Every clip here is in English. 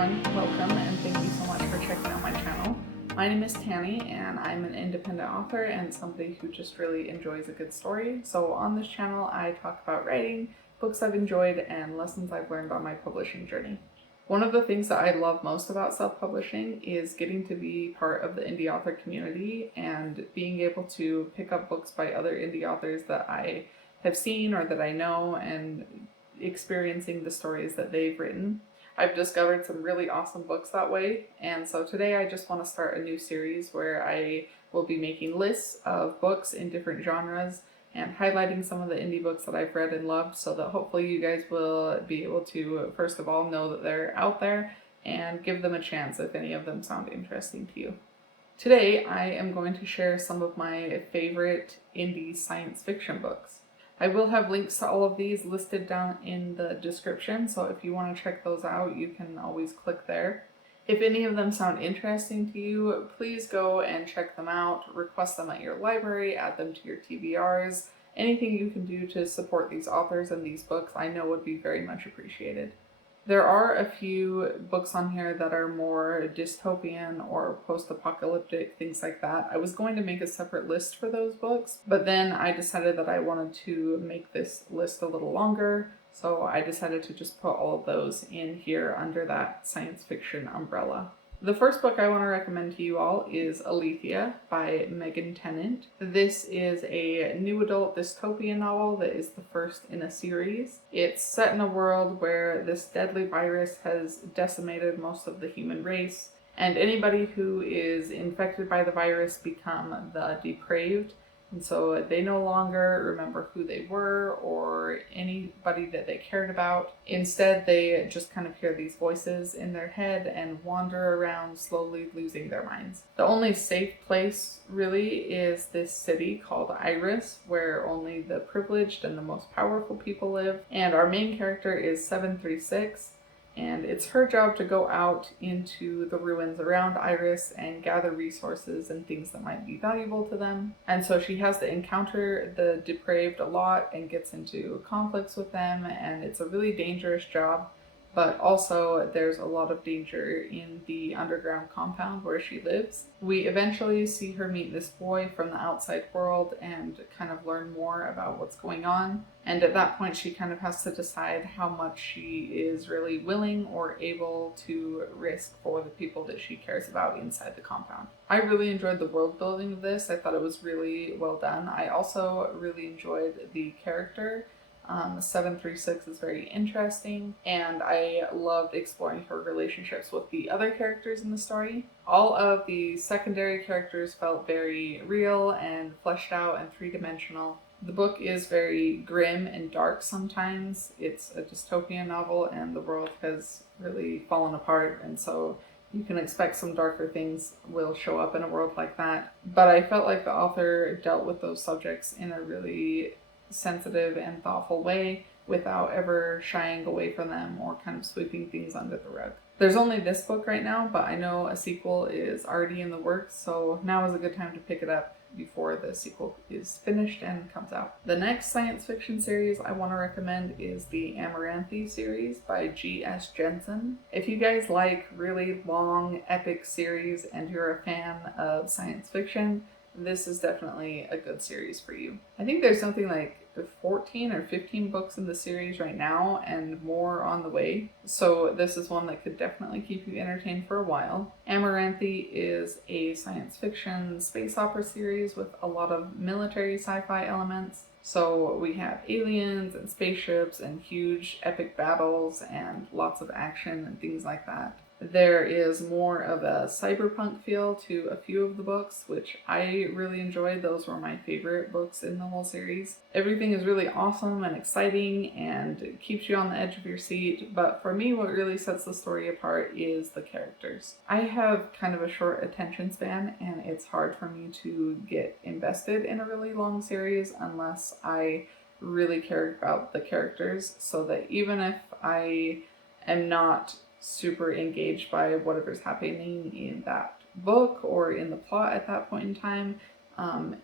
everyone, welcome and thank you so much for checking out my channel. My name is Tanny and I'm an independent author and somebody who just really enjoys a good story. So on this channel I talk about writing, books I've enjoyed, and lessons I've learned on my publishing journey. One of the things that I love most about self-publishing is getting to be part of the indie author community and being able to pick up books by other indie authors that I have seen or that I know and experiencing the stories that they've written. I've discovered some really awesome books that way, and so today I just want to start a new series where I will be making lists of books in different genres and highlighting some of the indie books that I've read and loved, so that hopefully you guys will be able to, first of all, know that they're out there and give them a chance if any of them sound interesting to you. Today I am going to share some of my favorite indie science fiction books. I will have links to all of these listed down in the description, so if you want to check those out, you can always click there. If any of them sound interesting to you, please go and check them out, request them at your library, add them to your TBRs. Anything you can do to support these authors and these books I know would be very much appreciated. There are a few books on here that are more dystopian or post-apocalyptic, things like that. I was going to make a separate list for those books, but then I decided that I wanted to make this list a little longer, so I decided to just put all of those in here under that science fiction umbrella. The first book I want to recommend to you all is Alethia by Megan Tennant. This is a new adult dystopian novel that is the first in a series. It's set in a world where this deadly virus has decimated most of the human race, and anybody who is infected by the virus become the depraved. And so they no longer remember who they were or anybody that they cared about. Instead, they just kind of hear these voices in their head and wander around, slowly losing their minds. The only safe place, really, is this city called Iris, where only the privileged and the most powerful people live. And our main character is 736. And it's her job to go out into the ruins around Iris and gather resources and things that might be valuable to them. And so she has to encounter the depraved a lot and gets into conflicts with them, and it's a really dangerous job. But also there's a lot of danger in the underground compound where she lives. We eventually see her meet this boy from the outside world and kind of learn more about what's going on. And at that point she kind of has to decide how much she is really willing or able to risk for the people that she cares about inside the compound. I really enjoyed the world building of this. I thought it was really well done. I also really enjoyed the character. 736 is very interesting, and I loved exploring her relationships with the other characters in the story. All of the secondary characters felt very real and fleshed out and three-dimensional. The book is very grim and dark sometimes. It's a dystopian novel and the world has really fallen apart, and so you can expect some darker things will show up in a world like that. But I felt like the author dealt with those subjects in a really sensitive and thoughtful way without ever shying away from them or kind of sweeping things under the rug. There's only this book right now, but I know a sequel is already in the works, so now is a good time to pick it up before the sequel is finished and comes out. The next science fiction series I want to recommend is the Amaranthy series by G.S. Jensen. If you guys like really long, epic series and you're a fan of science fiction, this is definitely a good series for you. I think there's something like 14 or 15 books in the series right now and more on the way, so this is one that could definitely keep you entertained for a while. Amaranthy is a science fiction space opera series with a lot of military sci-fi elements. So we have aliens and spaceships and huge epic battles and lots of action and things like that. There is more of a cyberpunk feel to a few of the books, which I really enjoyed. Those were my favorite books in the whole series. Everything is really awesome and exciting and keeps you on the edge of your seat, but for me what really sets the story apart is the characters. I have kind of a short attention span and it's hard for me to get invested in a really long series unless I really care about the characters, so that even if I am not super engaged by whatever's happening in that book or in the plot at that point in time,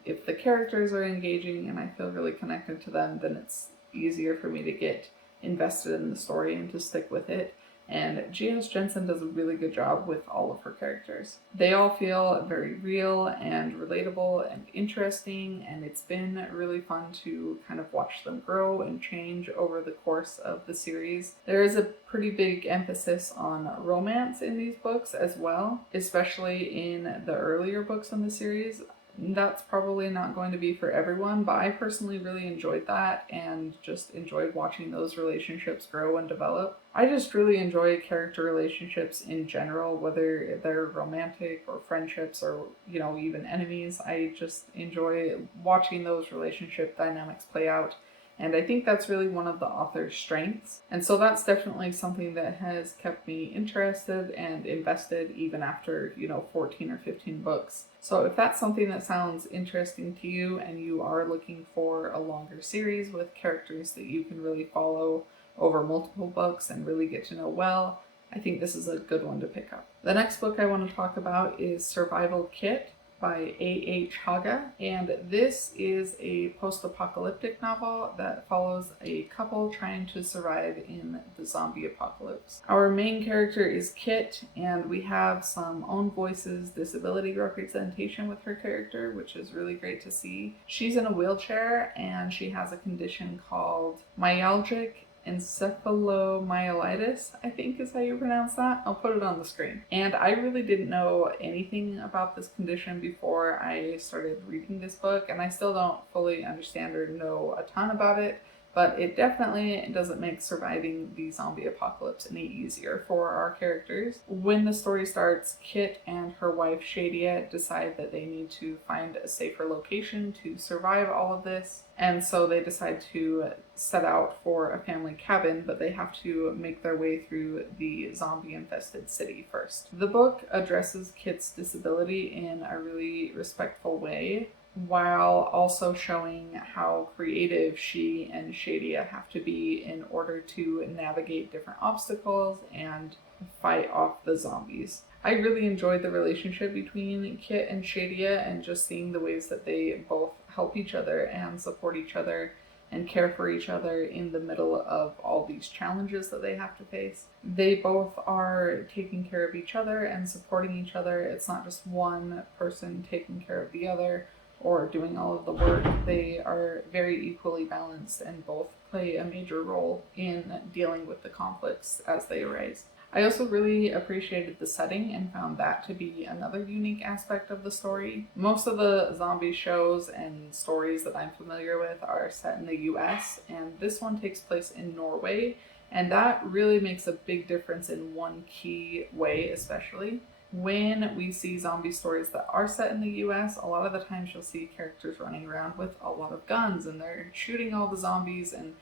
if the characters are engaging and I feel really connected to them, then it's easier for me to get invested in the story and to stick with it. And G.S. Jensen does a really good job with all of her characters. They all feel very real and relatable and interesting, and it's been really fun to kind of watch them grow and change over the course of the series. There is a pretty big emphasis on romance in these books as well, especially in the earlier books in the series. That's probably not going to be for everyone, but I personally really enjoyed that and just enjoyed watching those relationships grow and develop. I just really enjoy character relationships in general, whether they're romantic or friendships or, even enemies. I just enjoy watching those relationship dynamics play out. And I think that's really one of the author's strengths. And so that's definitely something that has kept me interested and invested even after, 14 or 15 books. So if that's something that sounds interesting to you and you are looking for a longer series with characters that you can really follow over multiple books and really get to know well, I think this is a good one to pick up. The next book I want to talk about is Survival Kit by A.H. Haga, and this is a post-apocalyptic novel that follows a couple trying to survive in the zombie apocalypse. Our main character is Kit, and we have some own voices disability representation with her character, which is really great to see. She's in a wheelchair, and she has a condition called myalgic encephalomyelitis, I think is how you pronounce that. I'll put it on the screen. And I really didn't know anything about this condition before I started reading this book, and I still don't fully understand or know a ton about it, but it definitely doesn't make surviving the zombie apocalypse any easier for our characters. When the story starts, Kit and her wife Shadia decide that they need to find a safer location to survive all of this, and so they decide to set out for a family cabin, but they have to make their way through the zombie-infested city first. The book addresses Kit's disability in a really respectful way, while also showing how creative she and Shadia have to be in order to navigate different obstacles and fight off the zombies. I really enjoyed the relationship between Kit and Shadia and just seeing the ways that they both help each other and support each other and care for each other in the middle of all these challenges that they have to face. They both are taking care of each other and supporting each other. It's not just one person taking care of the other or doing all of the work. They are very equally balanced and both play a major role in dealing with the conflicts as they arise. I also really appreciated the setting and found that to be another unique aspect of the story. Most of the zombie shows and stories that I'm familiar with are set in the US, and this one takes place in Norway, and that really makes a big difference in one key way, especially. When we see zombie stories that are set in the US, a lot of the times you'll see characters running around with a lot of guns and they're shooting all the zombies and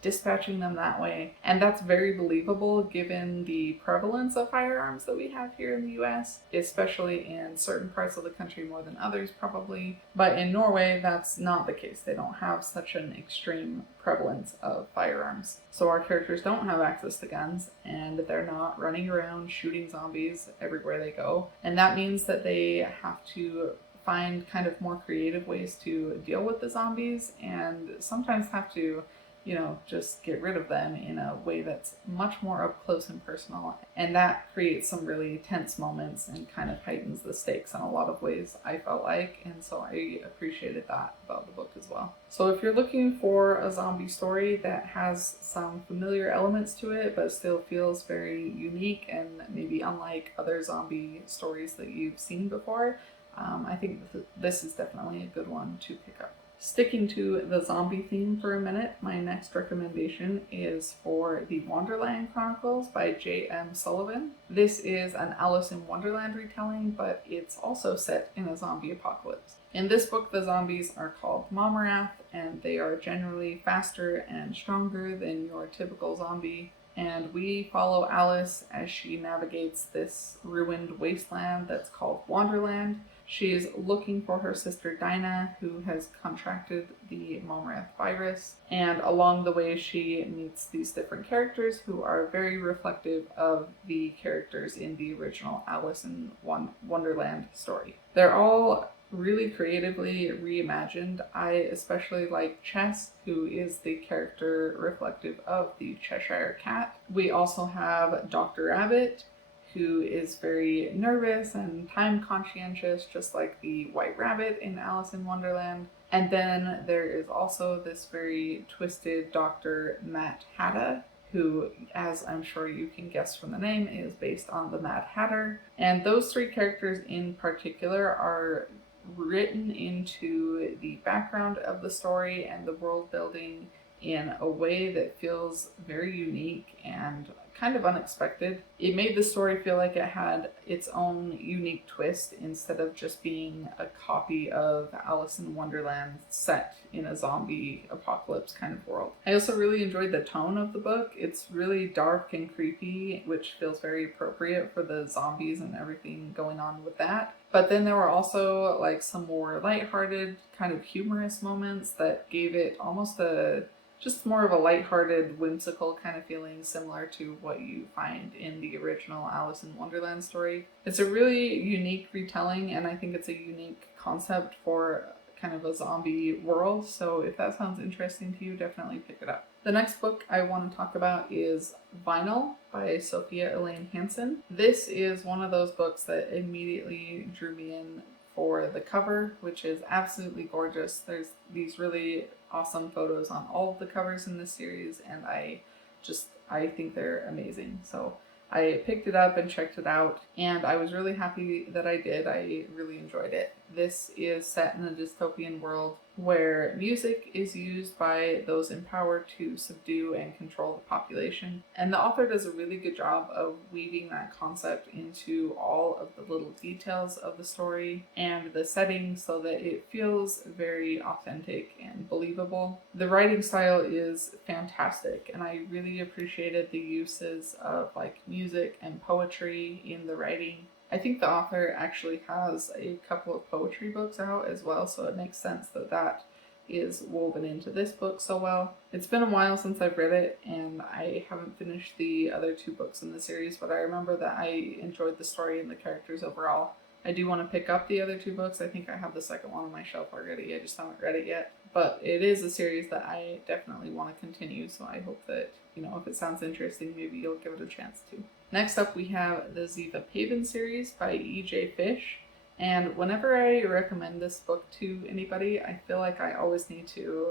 dispatching them that way. And that's very believable given the prevalence of firearms that we have here in the US, especially in certain parts of the country more than others probably. But in Norway, that's not the case. They don't have such an extreme prevalence of firearms. So our characters don't have access to guns and they're not running around shooting zombies everywhere they go. And that means that they have to find kind of more creative ways to deal with the zombies and sometimes have to just get rid of them in a way that's much more up close and personal. And that creates some really tense moments and kind of heightens the stakes in a lot of ways, I felt like. And so I appreciated that about the book as well. So if you're looking for a zombie story that has some familiar elements to it, but still feels very unique and maybe unlike other zombie stories that you've seen before, I think this is definitely a good one to pick up. Sticking to the zombie theme for a minute, my next recommendation is for the Wonderland Chronicles by J.M. Sullivan. This is an Alice in Wonderland retelling, but it's also set in a zombie apocalypse. In this book, the zombies are called Amaranthy, and they are generally faster and stronger than your typical zombie. And we follow Alice as she navigates this ruined wasteland that's called Wonderland. She's looking for her sister Dinah, who has contracted the Amaranthy virus, and along the way she meets these different characters who are very reflective of the characters in the original Alice in Wonderland story. They're all really creatively reimagined. I especially like Chess, who is the character reflective of the Cheshire Cat. We also have Dr. Rabbit, who is very nervous and time conscientious, just like the White Rabbit in Alice in Wonderland. And then there is also this very twisted Dr. Matt Hatta, who, as I'm sure you can guess from the name, is based on the Mad Hatter. And those three characters in particular are written into the background of the story and the world building in a way that feels very unique and kind of unexpected. It made the story feel like it had its own unique twist instead of just being a copy of Alice in Wonderland set in a zombie apocalypse kind of world. I also really enjoyed the tone of the book. It's really dark and creepy, which feels very appropriate for the zombies and everything going on with that. But then there were also like some more lighthearted, kind of humorous moments that gave it almost just more of a lighthearted, whimsical kind of feeling, similar to what you find in the original Alice in Wonderland story. It's a really unique retelling, and I think it's a unique concept for kind of a zombie world, so if that sounds interesting to you, definitely pick it up. The next book I want to talk about is Vinyl by Sofia, Elaine, Hansen. This is one of those books that immediately drew me in for the cover, which is absolutely gorgeous. There's these really awesome photos on all of the covers in this series, and I think they're amazing. So I picked it up and checked it out, and I was really happy that I did. I really enjoyed it. This is set in a dystopian world where music is used by those in power to subdue and control the population. And the author does a really good job of weaving that concept into all of the little details of the story and the setting so that it feels very authentic and believable. The writing style is fantastic, and I really appreciated the uses of like music and poetry in the writing. I think the author actually has a couple of poetry books out as well, so it makes sense that that is woven into this book so well. It's been a while since I've read it, and I haven't finished the other two books in the series, but I remember that I enjoyed the story and the characters overall. I do want to pick up the other two books. I think I have the second one on my shelf already. I just haven't read it yet. But it is a series that I definitely want to continue, so I hope that, if it sounds interesting, maybe you'll give it a chance to. Next up, we have the Ziva Payvan series by E.J. Fish. And whenever I recommend this book to anybody, I feel like I always need to,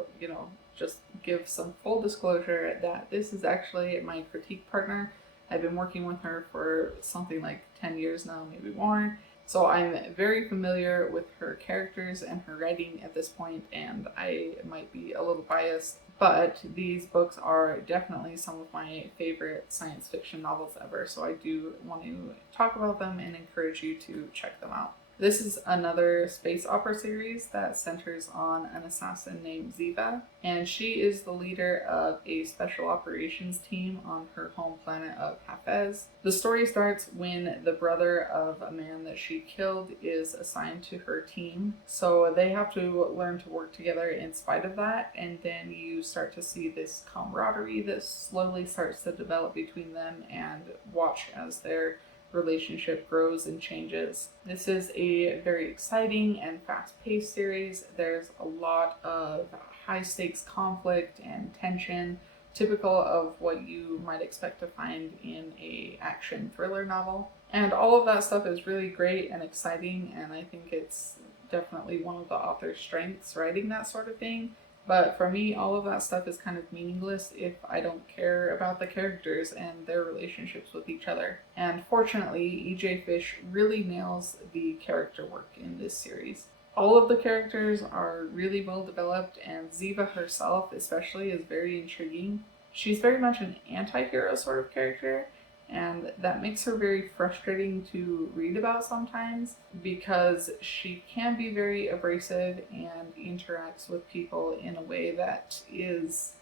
just give some full disclosure that this is actually my critique partner. I've been working with her for something like 10 years now, maybe more. So I'm very familiar with her characters and her writing at this point, and I might be a little biased, but these books are definitely some of my favorite science fiction novels ever, so I do want to talk about them and encourage you to check them out. This is another space opera series that centers on an assassin named Ziva, and she is the leader of a special operations team on her home planet of Hafez. The story starts when the brother of a man that she killed is assigned to her team, so they have to learn to work together in spite of that, and then you start to see this camaraderie that slowly starts to develop between them, and watch as their relationship grows and changes. This is a very exciting and fast-paced series. There's a lot of high-stakes conflict and tension, typical of what you might expect to find in a action thriller novel. And all of that stuff is really great and exciting, and I think it's definitely one of the author's strengths, writing that sort of thing. But for me, all of that stuff is kind of meaningless if I don't care about the characters and their relationships with each other. And fortunately, E.J. Fish really nails the character work in this series. All of the characters are really well developed, and Ziva herself especially is very intriguing. She's very much an anti-hero sort of character, and that makes her very frustrating to read about sometimes because she can be very abrasive and interacts with people in a way that is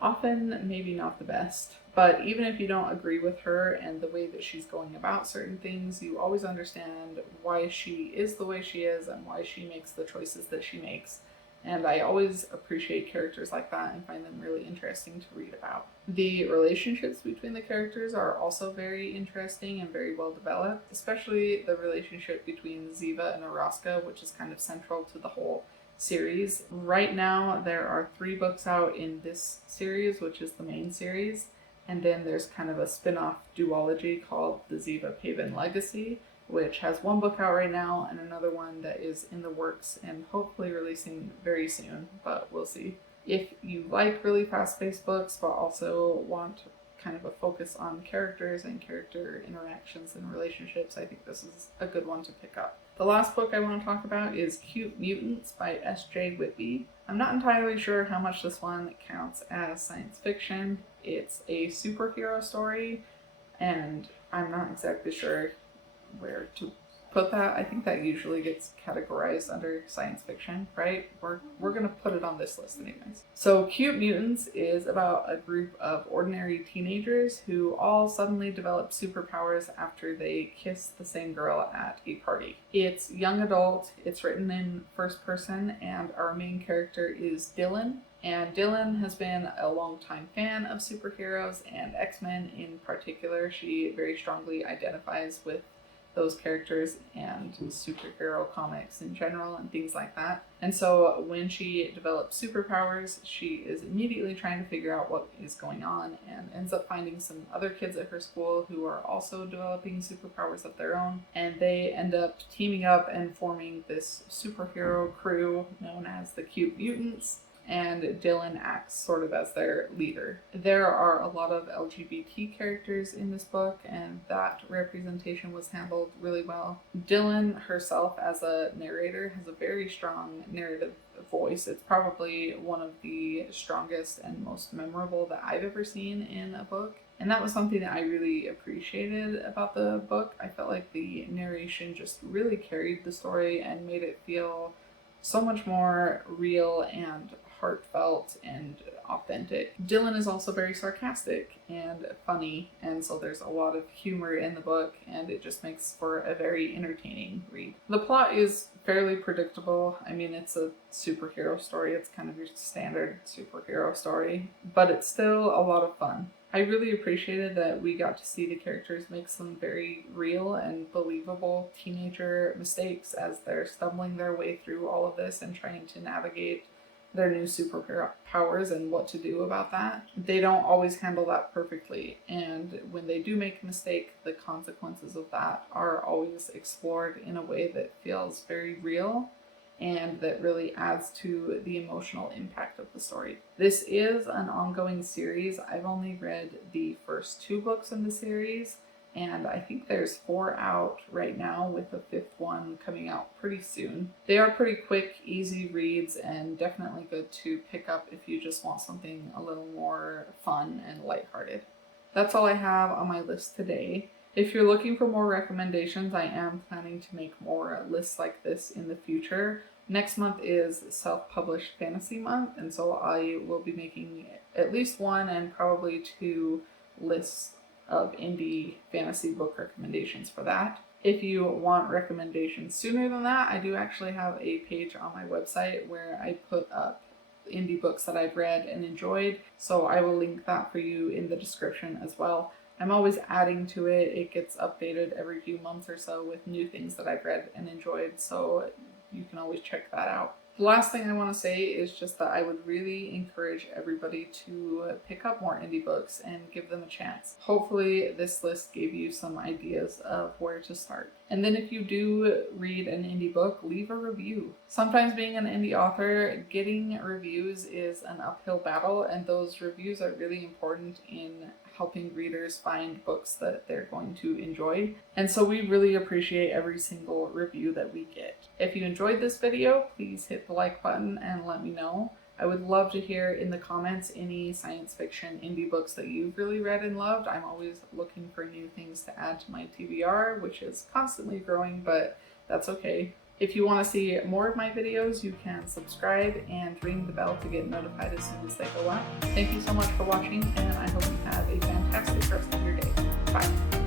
often maybe not the best. But even if you don't agree with her and the way that she's going about certain things, you always understand why she is the way she is and why she makes the choices that she makes. And I always appreciate characters like that and find them really interesting to read about. The relationships between the characters are also very interesting and very well developed, especially the relationship between Ziva and Araska, which is kind of central to the whole series. Right now, there are 3 books out in this series, which is the main series, and then there's kind of a spin-off duology called the Ziva Payvan Legacy, which has 1 book out right now and another one that is in the works and hopefully releasing very soon, but we'll see. If you like really fast-paced books but also want kind of a focus on characters and character interactions and relationships, I think this is a good one to pick up. The last book I want to talk about is Cute Mutants by S.J. Whitby. I'm not entirely sure how much this one counts as science fiction. It's a superhero story, and I'm not exactly sure where to put that. I think that usually gets categorized under science fiction, right? We're gonna put it on this list anyways. So Cute Mutants is about a group of ordinary teenagers who all suddenly develop superpowers after they kiss the same girl at a party. It's young adult, it's written in first person, and our main character is Dylan. And Dylan has been a longtime fan of superheroes and X-Men in particular. She very strongly identifies with those characters and superhero comics in general and things like that. And so when she develops superpowers, she is immediately trying to figure out what is going on and ends up finding some other kids at her school who are also developing superpowers of their own. And they end up teaming up and forming this superhero crew known as the Cute Mutants. And Dylan acts sort of as their leader. There are a lot of LGBT characters in this book, and that representation was handled really well. Dylan herself as a narrator has a very strong narrative voice. It's probably one of the strongest and most memorable that I've ever seen in a book. And that was something that I really appreciated about the book. I felt like the narration just really carried the story and made it feel so much more real and heartfelt and authentic. Dylan is also very sarcastic and funny, and so there's a lot of humor in the book, and it just makes for a very entertaining read. The plot is fairly predictable. I mean, it's a superhero story. It's kind of your standard superhero story, but it's still a lot of fun. I really appreciated that we got to see the characters make some very real and believable teenager mistakes as they're stumbling their way through all of this and trying to navigate their new superpowers and what to do about that. They don't always handle that perfectly, and when they do make a mistake, the consequences of that are always explored in a way that feels very real and that really adds to the emotional impact of the story. This is an ongoing series. I've only read the first 2 books in the series, and I think there's 4 out right now with the 5th one coming out pretty soon. They are pretty quick, easy reads, and definitely good to pick up if you just want something a little more fun and lighthearted. That's all I have on my list today. If you're looking for more recommendations, I am planning to make more lists like this in the future. Next month is self-published fantasy month, and so I will be making at least 1 and probably 2 lists of indie fantasy book recommendations for that. If you want recommendations sooner than that, I do actually have a page on my website where I put up indie books that I've read and enjoyed, so I will link that for you in the description as well. I'm always adding to it. It gets updated every few months or so with new things that I've read and enjoyed, so you can always check that out. The last thing I want to say is just that I would really encourage everybody to pick up more indie books and give them a chance. Hopefully this list gave you some ideas of where to start. And then if you do read an indie book, leave a review. Sometimes being an indie author, getting reviews is an uphill battle, and those reviews are really important in helping readers find books that they're going to enjoy. And so we really appreciate every single review that we get. If you enjoyed this video, please hit the like button and let me know. I would love to hear in the comments any science fiction indie books that you've really read and loved. I'm always looking for new things to add to my TBR, which is constantly growing, but that's okay. If you want to see more of my videos, you can subscribe and ring the bell to get notified as soon as they go up. Thank you so much for watching, and I hope you have a fantastic rest of your day. Bye.